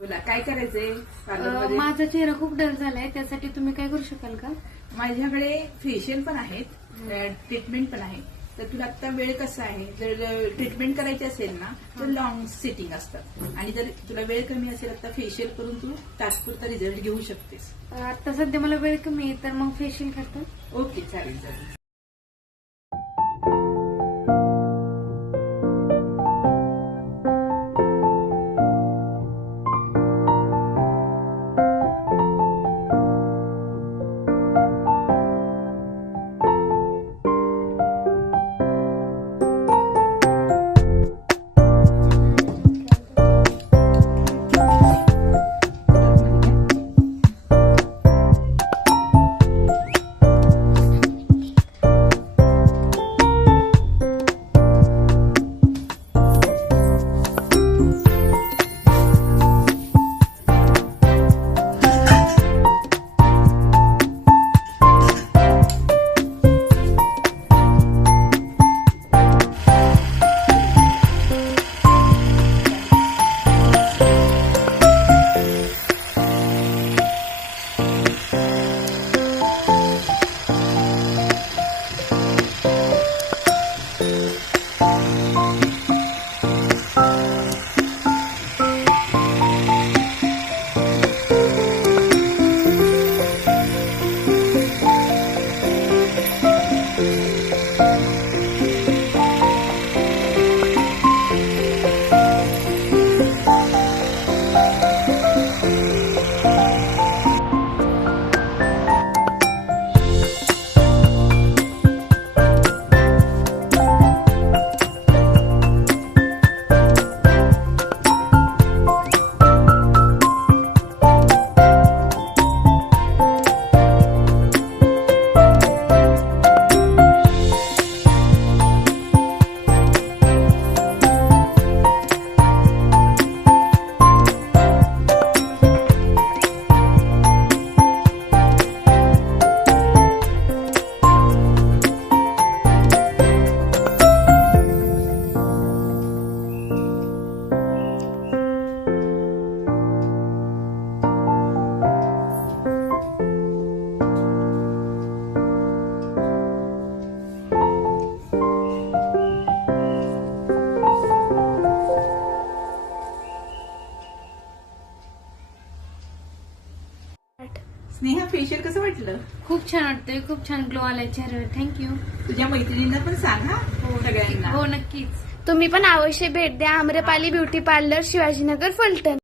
बोला काय करायचंय पार्लरमध्ये? माझा चेहरा खूप डल झालाय, त्यासाठी तुम्ही काय करू शकाल का? माझ्याकडे फेशियल पण आहेत, ट्रीटमेंट पण आहे. तर तुला आता वेळ कसा आहे? जर ट्रीटमेंट करायची असेल ना तर लॉंग सिटिंग असतात, आणि जर तुला वेळ कमी असेल आता फेशियल करून तू तात्पुरता रिझल्ट घेऊ शकतेस. आता सध्या मला वेळ कमी आहे, तर मग फेशियल करता. ओके, चालेल चालेल. स्नेहा, फेशियल कसं वाटलं? खूप छान वाटतंय, खूप छान ग्लो आलाय चेहऱ्यावर. थँक्यू. तुझ्या मैत्रिणींना पण सांग हा, सगळ्यांना. हो, नक्कीच. तुम्ही पण अवश्य भेट द्या आम्रपाली ब्युटी पार्लर, शिवाजीनगर, फलटण.